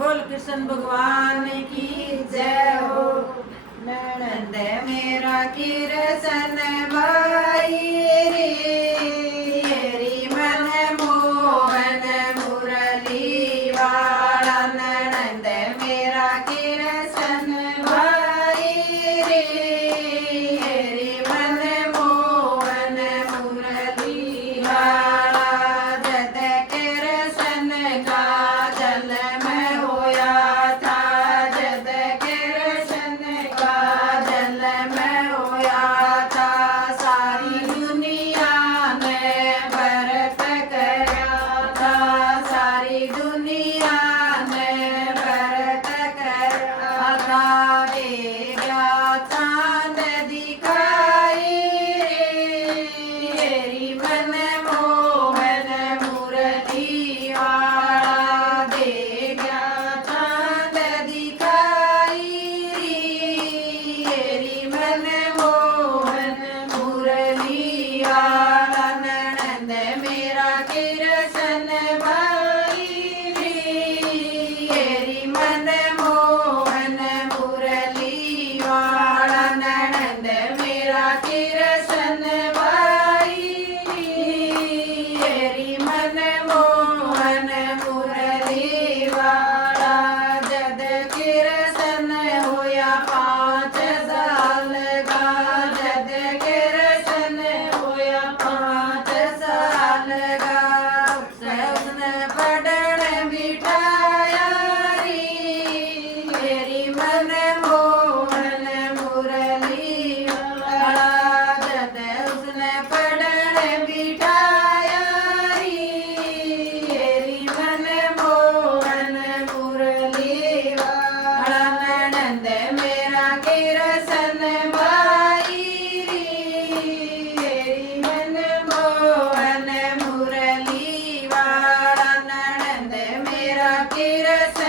बोल कृष्ण भगवान की जय हो। ननंद मेरा कृष्ण भाई रे मन मोहन मुरली वाला। ननंद मेरा कृष्ण भाई रे मन मोहन मुरली वाला। जद कृष्ण का जन्म होया था, जद कृष्ण का जन्म होया था, सारी दुनिया ने व्रत करया था, सारी दुनिया ने व्रत करया था। देगा चांद दिखाई रे मन मोहन मुरली वाला। देगा चांद दिखाई रे मन मोहन मुरली वाला। ननंद मेरा कृष्ण भाई रे मन मोहन मुरली वाला। ननंद मेरा कृष्ण भाई रे मन मोहन मुरली वाला। जद कृष्ण होया 5 साल का, जद कृष्ण होया 5 साल का, उसने पढ़न बिठाया रे मन मोहन मुरली वाला। जद उसने पढ़न बिठाया रे मन मोहन मुरली वाला। ननंद मेरा कृष्ण भाई रे मन मोहन मुरली वाला। ननंद मेरा कृष्ण